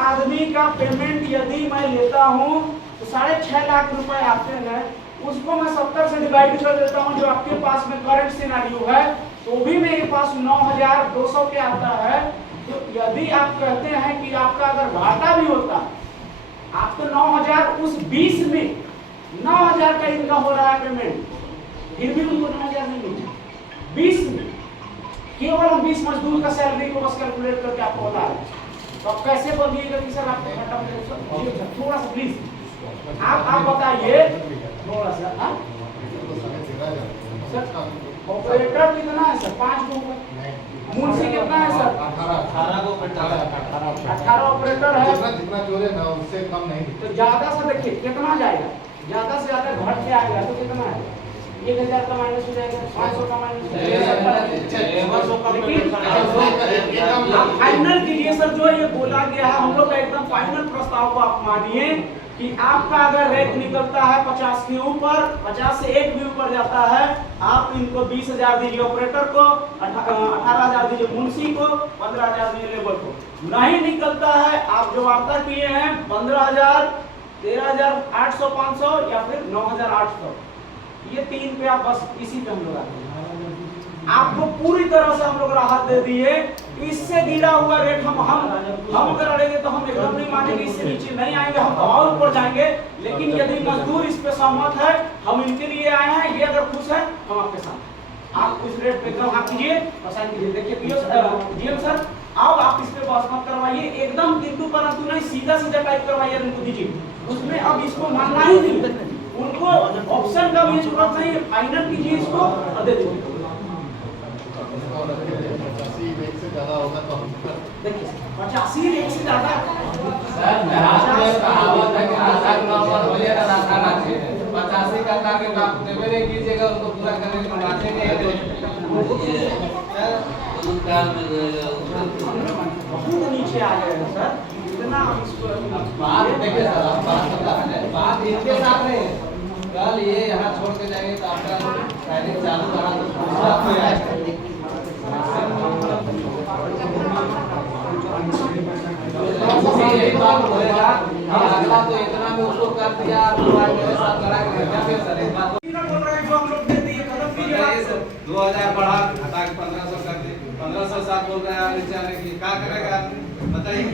आदमी का पेमेंट यदि मैं लेता हूँ तो 6.5 लाख रुपए आते हैं, उसको मैं 70 से डिवाइड कर देता हूँ जो आपके पास में करंट सिनेरियो है, तो भी मेरे पास 9,200 के आता है। तो यदि आप कहते हैं कि आपका अगर घाटा भी होता, आप तो 9,000 उस 20 में 9,000 का इनका हो रहा है पेमेंट, फिर भी उनको 9,000 नहीं मिलता। 20 में केवल हम 20 मजदूर का सैलरी को बस कैलकुलेट करके आपको बता रहे हैं, तो आप कैसे बोलिएगा कि सर आपको घाटा मिलेगा? थोड़ा सा प्लीज आप बताइए थोड़ा सा। सर ऑपरेटर कितना है सर? 5 को मुंशी कितना है सर? 18 ऑपरेटर है। जितना जोड़े ना उससे कम नहीं। तो ज्यादा से देखिए कितना जाएगा, ज्यादा से ज्यादा घट के आएगा तो कितना है? 1,000 का माइनस हो जाएगा, 500 का माइनस हो जाएगा। फाइनल कीजिए सर, जो ये बोला गया है हम लोग का एकदम फाइनल प्रस्ताव को आप मानिए कि आपका अगर रेट निकलता है 50 के ऊपर, 50 से 1 भी ऊपर जाता है, आप इनको 20,000 दीजिए ऑपरेटर को, 18,000 दीजिए मुंशी को, 15,000 दीजिए लेबर को। नहीं निकलता है, आप जो वार्ता किए हैं 15,000, 13,800, 500 या फिर 9,800, ये 3 पे आप बस इसी पे हम लोग आते हैं। आपको पूरी तरह से हम लोग राहत दे दिए। इससे गिरा हुआ रेट हम अगर अड़ेंगे तो हम एकदम नहीं मानेंगे, इससे नीचे नहीं आएंगे, हम और ऊपर जाएंगे। लेकिन यदि मजदूर इस पे सहमत है, हम इनके लिए आए हैं, ये अगर खुश है, हम आपके साथ। आप उस रेट पे एकदम हाँ कीजिए और साइन कीजिए। देखिए जीएम सर, आओ आप इस पे बहस मत करवाइए, एकदम किंतु परंतु नहीं, सीधा सीधा टाइप करवाइए, उनको दीजिए। उसमें अब इसको मानना ही नहीं, उनको ऑप्शन का भी जरूरत नहीं है, फाइनल कीजिए इसको और दे दीजिए। ज्यादा होगा तो देखिए 85 रेट से ज्यादा सर कहावत है कि आधा नंबर हो जाएगा रास्ता ना चाहिए 85 का टारगेट आप देवे नहीं कीजिएगा, उसको पूरा करने के लिए नाचे नहीं बहुत नीचे आ गए हैं सर, इतना बात देखिए सर, बात इनके साथ नहीं है। कल ये यहाँ छोड़ के जाएंगे तो आपका पहले चालू करा तो दूसरा कोई आएगा। यही बात होएगा कि अगला तो इतना में उसको कर दिया, मेरे साथ लड़ा के क्या फिर सर एक बात बोल रहे हैं जो हम लोग दे दिए खत्म कीजिए। 2000 बढ़ा हटा के 1500 कर दी, 1500 साथ बोल रहे हैं नीचे आने के लिए, क्या करेगा आदमी बताइए।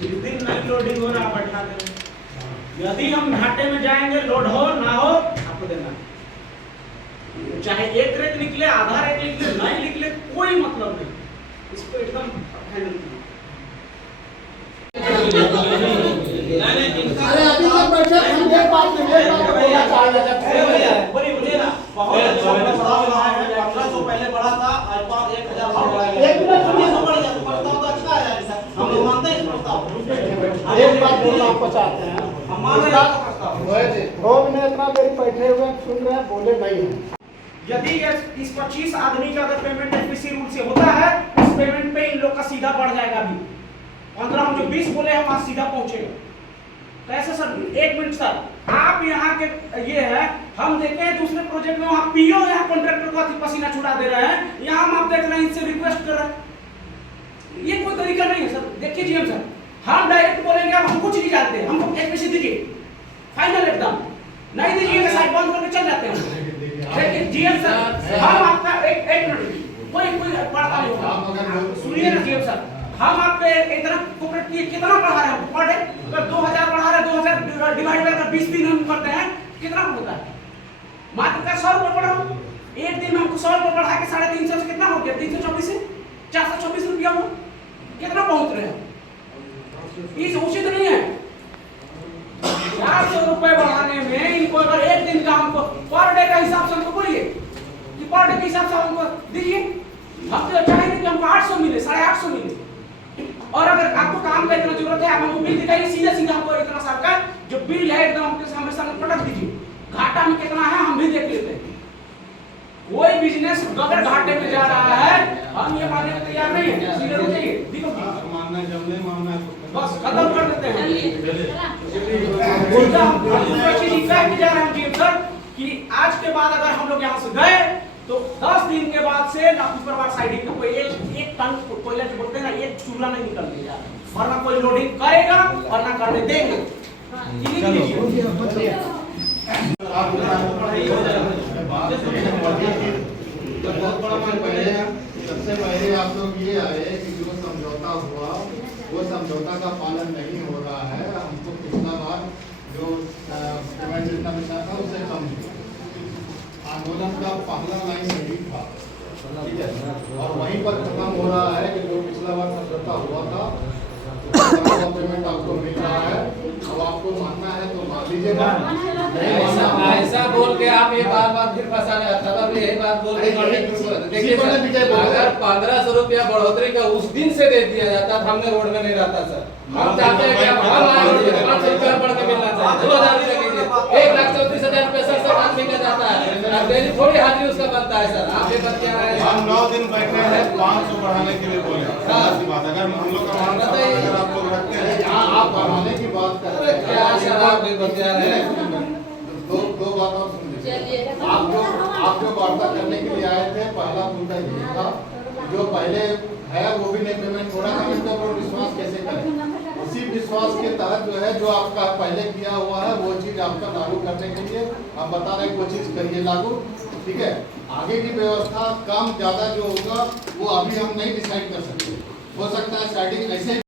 जिस दिन नहीं लोडिंग हो रहा बैठा दें, यदि हम घाटे में जाएंगे, लोड हो ना हो आपको देना, चाहे एक रेट निकले, आधा रेट निकले, नहीं निकले, कोई मतलब नहीं, इसको एकदम हैंडल कीजिए। अरे अभी तक बैठे हम एक बात बोलना चाह रहे थे। बोलिए ना, बहुत अच्छा बढ़ा है, 1500 पहले बढ़ा था, आज 1,000 बढ़ा है। एक मिनट सुनिए, बढ़ गया तो प्रस्ताव तो अच्छा आया है सर, हम लोग मानते हैं इस प्रस्ताव। एक बात बोलना आपको चाहते हैं, हम मान रहे हैं प्रस्ताव। 2 मिनट इतना देर बैठे हुए सुन रहे हैं, बोले नहीं है। यदि इस 25 आदमी का अगर पेमेंट एफपीसी रूल से होता है, उस पेमेंट पे इन लोग का सीधा बढ़ जाएगा। अभी 15 हम जो 20 बोले हैं वहां सीधा पहुंचेगा। कैसे सर? 1 मिनट सर, आप यहाँ के ये है, हम देखे हैं दूसरे प्रोजेक्ट में वहाँ पीओ यहाँ कॉन्ट्रैक्टर को पसीना छुड़ा दे रहे हैं, यहाँ हम आप देख रहे हैं इनसे रिक्वेस्ट कर रहे हैं। ये कोई तरीका नहीं है सर। देखिए जीएम सर, हम डायरेक्ट बोलेंगे अब हम कुछ नहीं जानते, हमको एफपीसी दीजिए फाइनल एकदम, नहीं दीजिएगा साइड बंद करके चल जाते हैं। देखिए जीएम सर, हम आपका एक मिनट कोई पढ़ता नहीं होगा, सुनिए ना जीएम सर, हम आपके इतना कोऑपरेट किए, कितना बढ़ा रहे हैं पर डे? अगर 2,000 बढ़ा रहे हैं, 2,000 डिवाइड कर 20 दिन हम करते हैं, कितना होता है? मात्र का 100 रुपये बढ़ा, एक दिन में हमको 100 रुपये बढ़ा के 350 से कितना हो गया? 324 से 424 रुपया हो, कितना पहुंच रहे हैं? ये उचित नहीं है। 400 रुपये बढ़ाने में इनको अगर एक दिन का हमको पर डे का हिसाब से हमको बोलिए कि पर डे के हिसाब से हमको दीजिए। हम तो चाहेंगे कि हमको 800 मिले, 850 मिले। और अगर आपको काम का इतना जरूरत है, आप हमको बिल दिखाइए, सीधा सीधा हमको इतना साल का जो बिल है एकदम आपके सामने पटक दीजिए। घाटा में कितना है हम भी देख लेते हैं। कोई बिजनेस अगर घाटे में जा रहा है, हम ये मानने को तैयार नहीं है। सीधे हो जाइए, देखो मानना जब नहीं मानना बस खत्म कर देते हैं। दूसरा हम दूसरा चीज क्या जा रहे हैं जीएम सर कि आज के बाद अगर हम लोग यहाँ से गए तो 10 दिन के बाद से ना ऊपर साइडिंग में कोई एक टन कोयला जो बोलते हैं ना, एक चूल्हा नहीं निकल देगा, वरना कोई लोडिंग करेगा वरना करने देंगे। सबसे पहले आप लोग ये आए कि जो समझौता हुआ वो समझौता का पालन नहीं हो रहा है। हमको पिछला बार जो पेमेंट जितना मिला था उससे कम आंदोलन का पहला लाइन यही था, ठीक है, और वहीं पर खत्म हो रहा है कि जो पिछला बार समझौता हुआ था उसका पेमेंट आपको मिल रहा है। अब आपको मानना है तो मान लीजिएगा, ऐसा बोल के आप ये बार फिर फंसाने आता था। यही बात बोल के देखिए सर, अगर 1500 रुपया बढ़ोतरी का उस दिन से दे दिया जाता तो हमने रोड में नहीं रहता सर। हम चाहते हैं कि अब हम आए रोड में 500 रुपया बढ़ के मिलना चाहिए, 2000 रुपया कीजिए, 1,34,000 रुपया सर सब आदमी का जाता है, अब डेली थोड़ी हाजिरी उसका बनता है सर। आप ये बात क्या है, हम 9 दिन बैठे हैं 500 बढ़ाने के लिए बोले। ऐसी बात अगर हम लोग का मानना है, अगर आप लोग रखते हैं यहाँ आप बढ़ाने की बात कर रहे हैं, क्या सर आप भी बता रहे हैं। दो बात और सुन लीजिए। आप जो वार्ता करने के लिए आए थे, पहला मुद्दा ये था जो पहले है वो भी नहीं पेमेंट हो रहा था, इसके ऊपर विश्वास कैसे करें। उसी विश्वास के तहत जो है जो आपका पहले किया हुआ है वो चीज आपका लागू करने के लिए हम बता रहे हैं, वो चीज करिए लागू, ठीक है। आगे की व्यवस्था कम ज्यादा जो होगा वो अभी हम नहीं डिसाइड कर सकते, हो सकता है साइडिंग ऐसे